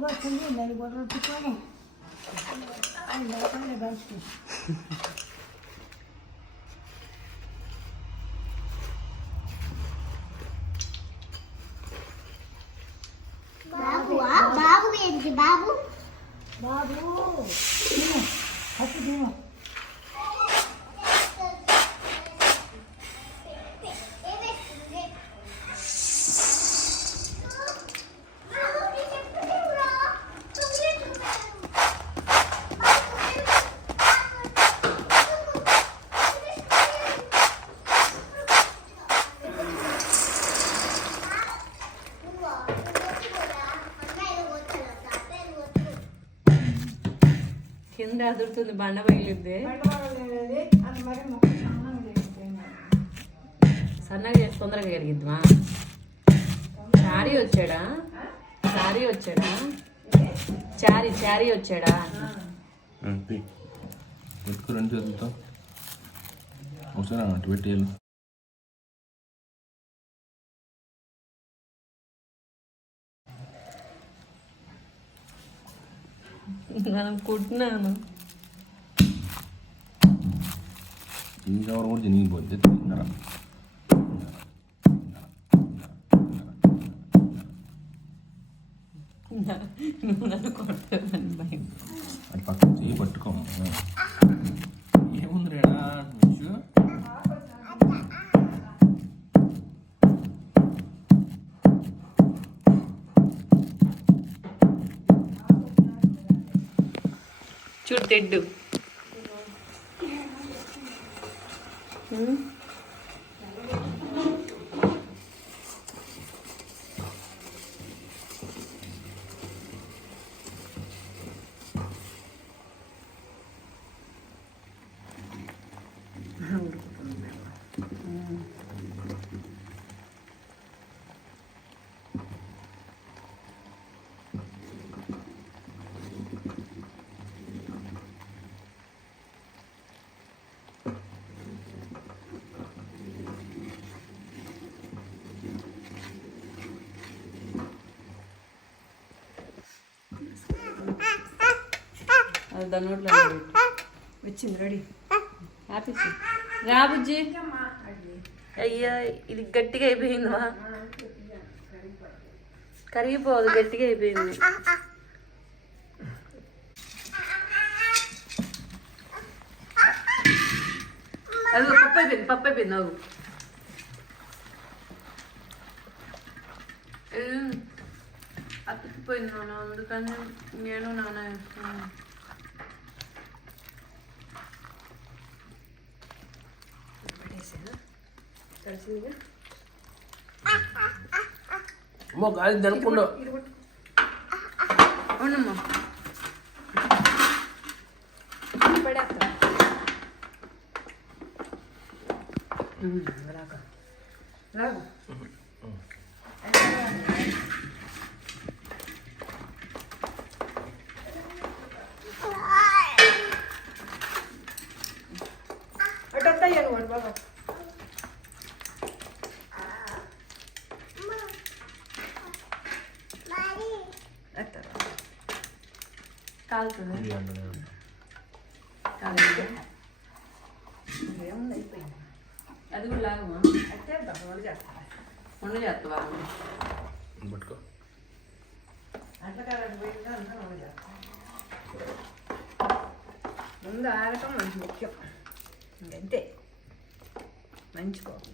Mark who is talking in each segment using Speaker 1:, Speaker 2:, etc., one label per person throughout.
Speaker 1: 그거 전에 내
Speaker 2: 이거를 비춰내.
Speaker 1: 아니 내가
Speaker 3: 빨리 갈게.
Speaker 1: 마부야? 마부야 이제 마부? 마부. 같이 들어. కింద అదురుతుంది బండ పగిలింది.
Speaker 3: సన్నగా చేసి తొందరగా కలిగిద్దామా చారీ వచ్చాడా? చారీ వచ్చాడా? చారీ చారీ వచ్చాడా?
Speaker 4: అంతే రెండు చేతులతో. ఒకసారి అటు
Speaker 3: పెట్టేయాలి. కుట్టినాను
Speaker 4: ఈ కవర్ కూడా చినిగిపోద్ది తిన్నర అది పక్కన చేయి పట్టుకో
Speaker 3: చూడు తెడ్డు అది దాని నోట్లో.
Speaker 1: వచ్చింది రెడీ.
Speaker 3: హ్యాపీ రా బుజ్జి. అయ్యా ఇది గట్టిగా అయిపోయిందివా కరిగిపోదు గట్టిగా అయిపోయింది. అది పప్పు అయిపోయింది పప్పు అయిపోయింది అవు అతికిపోయింది నాన్న అందుకని నేను నాన్న వేస్తున్నాను
Speaker 1: కలిసిందిగా.
Speaker 4: అమ్మో గాలి జరగకుండా
Speaker 3: అవునమ్మా.
Speaker 1: పడేస్తా. రాక. రాగు
Speaker 3: చేస్తావా
Speaker 4: పట్టుకో
Speaker 1: అట్లా కాదు పోయిందా అంతా వాళ్ళు చేస్తారు ముందు ఆగటం మనకి ముఖ్యం ఇంకంతే మంచి కోపం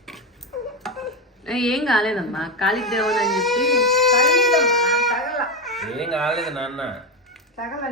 Speaker 3: ఏ, ఏం కాలేదమ్మా కాలికి దేవుని అని చెప్పి
Speaker 5: తగిలిందమ్మా తగల
Speaker 4: ఏం కాలేదు నాన్న
Speaker 5: తగల